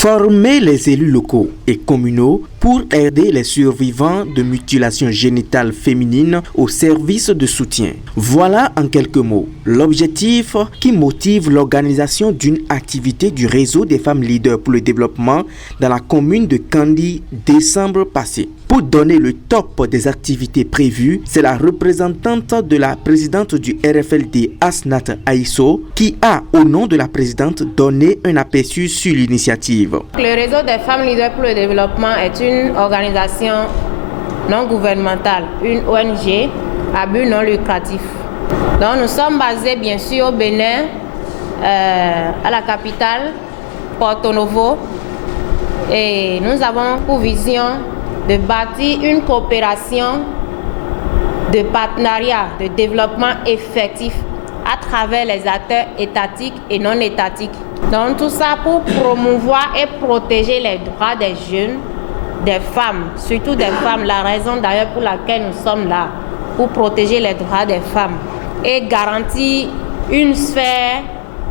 Former les élus locaux et communaux pour aider les survivants de mutilations génitales féminines au service de soutien. Voilà en quelques mots l'objectif qui motive l'organisation d'une activité du réseau des femmes leaders pour le développement dans la commune de Kandi décembre passé. Pour donner le top des activités prévues, c'est la représentante de la présidente du RFLD, Asnat Aïsso, qui a, au nom de la présidente, donné un aperçu sur l'initiative. Le réseau des femmes leaders pour le développement est une organisation non gouvernementale, une ONG à but non lucratif. Donc nous sommes basés bien sûr au Bénin, à la capitale, Porto Novo, et nous avons pour vision de bâtir une coopération de partenariat, de développement effectif à travers les acteurs étatiques et non étatiques. Donc tout ça pour promouvoir et protéger les droits des jeunes, des femmes, surtout des femmes, la raison d'ailleurs pour laquelle nous sommes là, pour protéger les droits des femmes et garantir une sphère,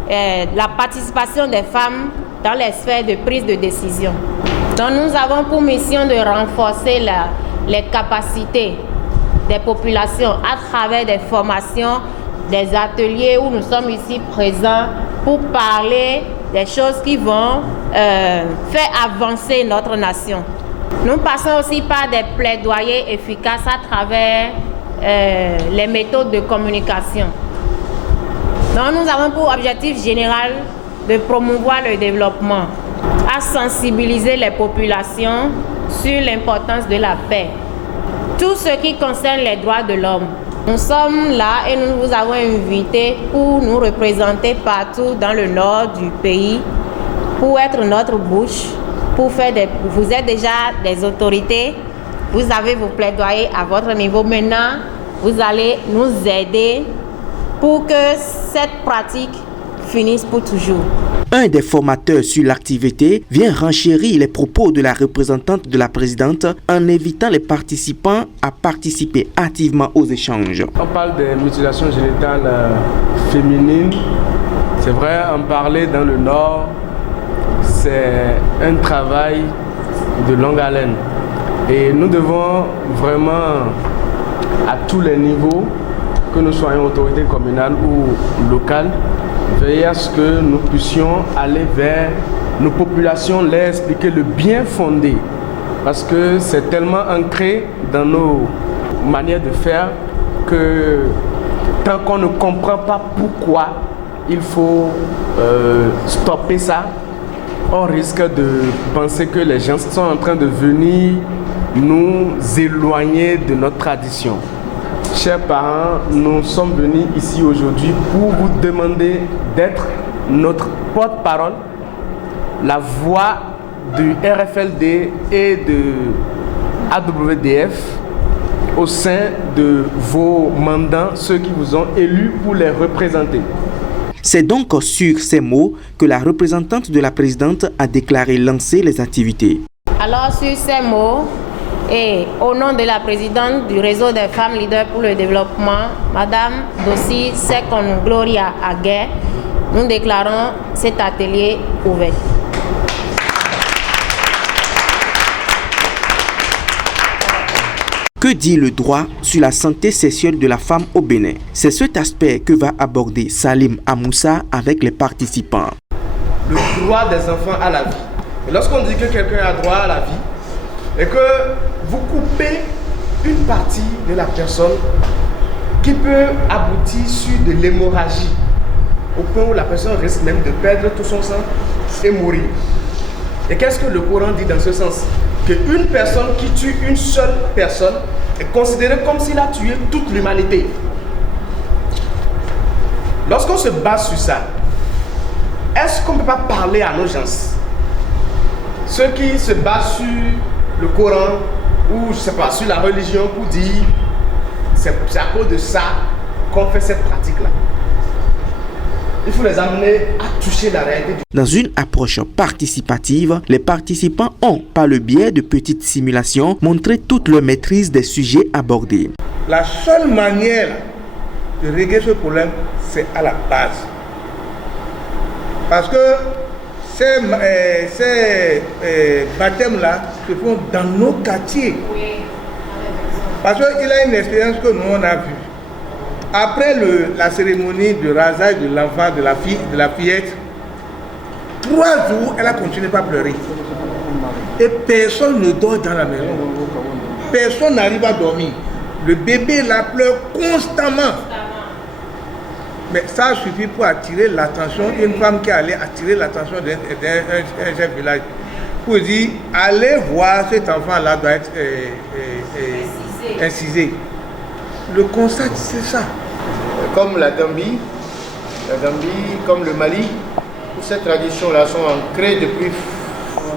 la participation des femmes dans les sphères de prise de décision. Donc nous avons pour mission de renforcer les capacités des populations à travers des formations, des ateliers où nous sommes ici présents pour parler des choses qui vont faire avancer notre nation. Nous passons aussi par des plaidoyers efficaces à travers les méthodes de communication. Donc nous avons pour objectif général de promouvoir le développement, à sensibiliser les populations sur l'importance de la paix. Tout ce qui concerne les droits de l'homme. Nous sommes là et nous vous avons invités pour nous représenter partout dans le nord du pays, pour être notre bouche, pour faire vous êtes déjà des autorités, vous avez vos plaidoyers à votre niveau. Maintenant, vous allez nous aider pour que cette pratique finisse pour toujours. Un des formateurs sur l'activité vient renchérir les propos de la représentante de la présidente en invitant les participants à participer activement aux échanges. On parle des mutilations génitales féminines. C'est vrai, en parler dans le Nord, c'est un travail de longue haleine. Et nous devons vraiment, à tous les niveaux, que nous soyons autorités communales ou locales, veiller à ce que nous puissions aller vers nos populations, leur expliquer le bien fondé. Parce que c'est tellement ancré dans nos manières de faire que tant qu'on ne comprend pas pourquoi il faut stopper ça, on risque de penser que les gens sont en train de venir nous éloigner de notre tradition. Chers parents, nous sommes venus ici aujourd'hui pour vous demander d'être notre porte-parole, la voix du RFLD et de AWDF au sein de vos mandants, ceux qui vous ont élus pour les représenter. C'est donc sur ces mots que la représentante de la présidente a déclaré lancer les activités. Alors sur ces mots, et au nom de la présidente du réseau des femmes leaders pour le développement, Madame Dossi Sekon Gloria Aguer, nous déclarons cet atelier ouvert. Que dit le droit sur la santé sexuelle de la femme au Bénin? C'est cet aspect que va aborder Salim Amoussa avec les participants. Le droit des enfants à la vie. Et lorsqu'on dit que quelqu'un a droit à la vie, et que vous coupez une partie de la personne qui peut aboutir sur de l'hémorragie, au point où la personne risque même de perdre tout son sang et mourir. Et qu'est-ce que le Coran dit dans ce sens? Qu'une personne qui tue une seule personne est considérée comme s'il a tué toute l'humanité. Lorsqu'on se base sur ça, est-ce qu'on ne peut pas parler à nos gens? Ceux qui se basent sur le Coran ou je sais pas, sur la religion pour dire c'est à cause de ça qu'on fait cette pratique-là. Il faut les amener à toucher la réalité. Dans une approche participative, les participants ont, par le biais de petites simulations, montré toute leur maîtrise des sujets abordés. La seule manière de régler ce problème, c'est à la base. Parce que ces baptêmes-là se font dans nos quartiers. Parce qu'il a une expérience que nous on a vue. Après la cérémonie de rasage de l'enfant, de la fillette, 3 jours, elle a continué à pleurer. Et personne ne dort dans la maison. Personne n'arrive à dormir. Le bébé la pleure constamment. Mais ça suffit pour attirer l'attention. Une femme qui allait attirer l'attention d'un chef de village. Pour dire, allez voir cet enfant-là doit être incisé. Le constat, c'est ça. Comme la Gambie, comme le Mali, toutes ces traditions-là sont ancrées depuis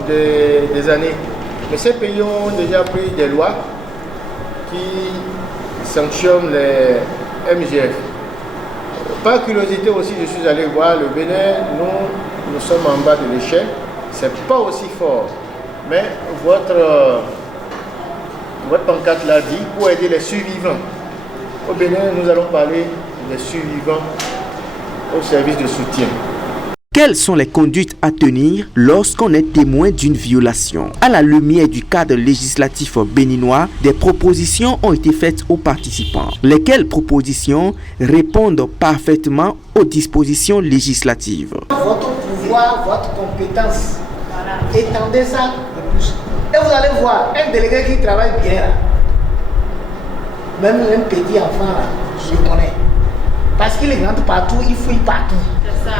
des années. Mais ces pays ont déjà pris des lois qui sanctionnent les MGF. Par curiosité aussi, je suis allé voir le Bénin. Nous sommes en bas de l'échelle. C'est pas aussi fort. Mais votre pancarte l'a dit, pour aider les survivants. Au Bénin, nous allons parler des survivants au service de soutien. Quelles sont les conduites à tenir lorsqu'on est témoin d'une violation? À la lumière du cadre législatif béninois, des propositions ont été faites aux participants. Lesquelles propositions répondent parfaitement aux dispositions législatives? Votre pouvoir, votre compétence, étendez ça de plus. Et vous allez voir un délégué qui travaille bien là. Même un petit enfant là, je le connais. Parce qu'il rentre partout, il fouille partout. C'est ça.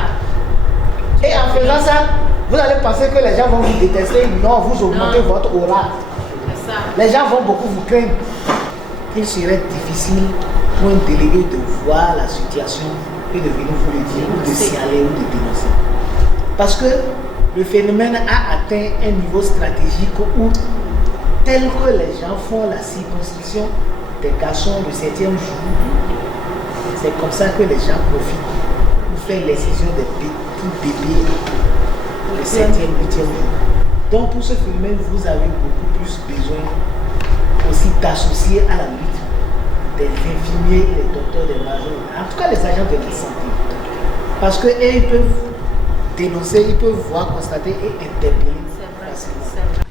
Et en faisant ça, vous allez penser que les gens vont vous détester. Non, vous augmentez votre aura. C'est ça. Les gens vont beaucoup vous craindre. Il serait difficile pour un délégué de voir la situation et de venir vous le dire, ou de signaler, ou de dénoncer. Parce que le phénomène a atteint un niveau stratégique où, tel que les gens font la circonscription des garçons le 7e jour, c'est comme ça que les gens profitent pour faire l'excision des bébés le 7e, 8e jour. Donc pour ce phénomène, vous avez beaucoup plus besoin aussi d'associer à la lutte des infirmiers et les docteurs des majors, en tout cas les agents de la santé. Parce qu'eux, ils peuvent dénoncer, ils peuvent voir, constater et interpeller facilement.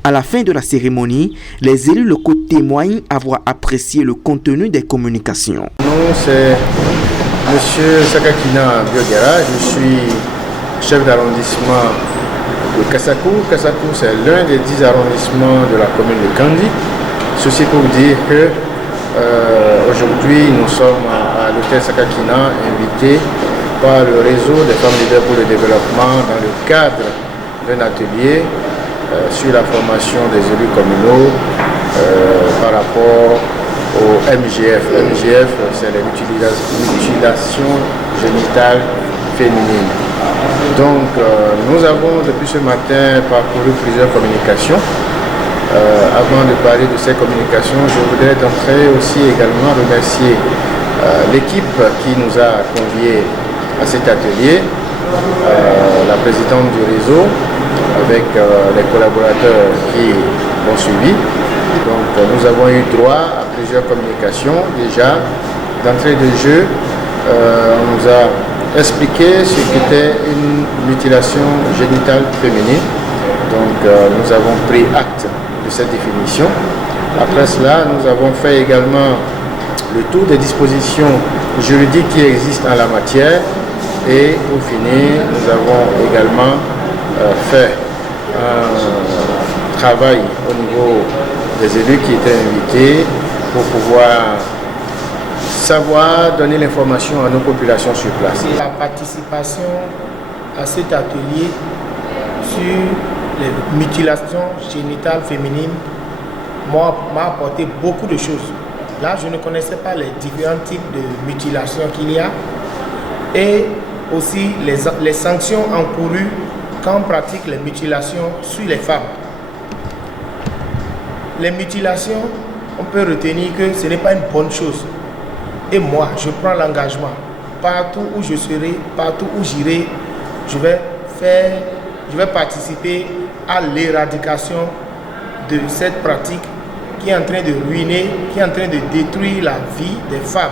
À la fin de la cérémonie, les élus locaux témoignent avoir apprécié le contenu des communications. Nous, c'est M. Sakakina Biogera, je suis chef d'arrondissement de Kassakou. Kassakou, c'est l'un des 10 arrondissements de la commune de Kandi. Ceci pour dire que aujourd'hui, nous sommes à l'hôtel Sakakina, invités par le réseau des femmes leaders pour le développement dans le cadre d'un atelier sur la formation des élus communaux par rapport au MGF. MGF, c'est les mutilations génitales féminines. Donc, nous avons depuis ce matin parcouru plusieurs communications. Avant de parler de ces communications, je voudrais d'entrée aussi également remercier l'équipe qui nous a conviés à cet atelier, la présidente du réseau, avec les collaborateurs qui l'ont suivi. Donc nous avons eu droit à plusieurs communications déjà. D'entrée de jeu, on nous a expliqué ce qu'était une mutilation génitale féminine. Donc nous avons pris acte de cette définition. Après cela, nous avons fait également le tour des dispositions juridiques qui existent en la matière. Et pour finir, nous avons également fait un travail au niveau des élus qui étaient invités pour pouvoir savoir donner l'information à nos populations sur place. La participation à cet atelier sur les mutilations génitales féminines m'a apporté beaucoup de choses. Là, je ne connaissais pas les différents types de mutilations qu'il y a et aussi les sanctions encourues quand on pratique les mutilations sur les femmes. Les mutilations, on peut retenir que ce n'est pas une bonne chose. Et moi, je prends l'engagement. Partout où je serai, partout où j'irai, je vais participer à l'éradication de cette pratique qui est en train de ruiner, qui est en train de détruire la vie des femmes.